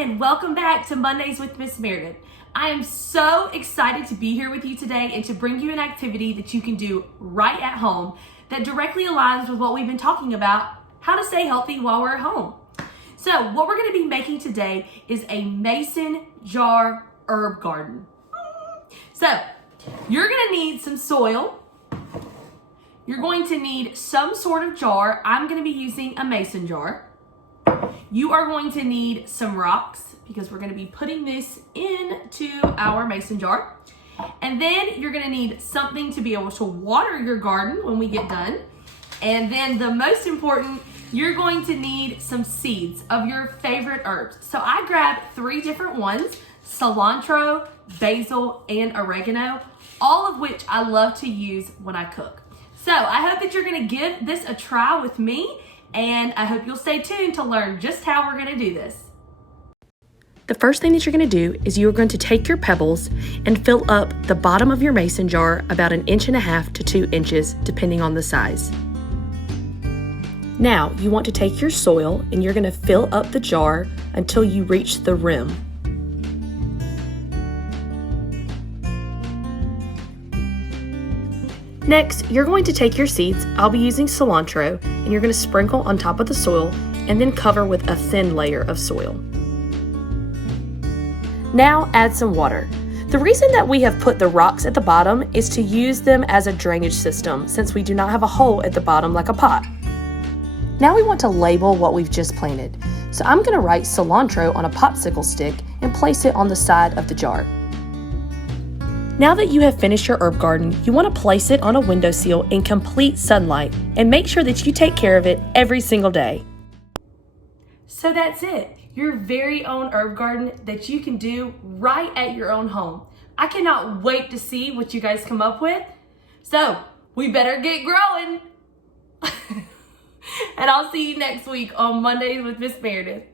and welcome back to Mondays with Miss Meredith. I am so excited to be here with you today and to bring you an activity that you can do right at home that directly aligns with what we've been talking about, how to stay healthy while we're at home. So what we're going to be making today is a mason jar herb garden. So you're going to need some soil. You're going to need some sort of jar. I'm going to be using a mason jar. You are going to need some rocks because we're going to be putting this into our mason jar. And then you're going to need something to be able to water your garden when we get done. And then the most important, you're going to need some seeds of your favorite herbs. So I grabbed 3 different ones: cilantro, basil, and oregano, all of which I love to use when I cook. So I hope that you're going to give this a try with me, and I hope you'll stay tuned to learn just how we're going to do this. The first thing that you're going to do is you're going to take your pebbles and fill up the bottom of your mason jar about 1.5 inches to 2 inches, depending on the size. Now, you want to take your soil and you're going to fill up the jar until you reach the rim. Next, you're going to take your seeds, I'll be using cilantro, and you're going to sprinkle on top of the soil and then cover with a thin layer of soil. Now add some water. The reason that we have put the rocks at the bottom is to use them as a drainage system since we do not have a hole at the bottom like a pot. Now we want to label what we've just planted. So I'm going to write cilantro on a popsicle stick and place it on the side of the jar. Now that you have finished your herb garden, you want to place it on a windowsill in complete sunlight and make sure that you take care of it every single day. So that's it, your very own herb garden that you can do right at your own home. I cannot wait to see what you guys come up with. So we better get growing. And I'll see you next week on Mondays with Miss Meredith.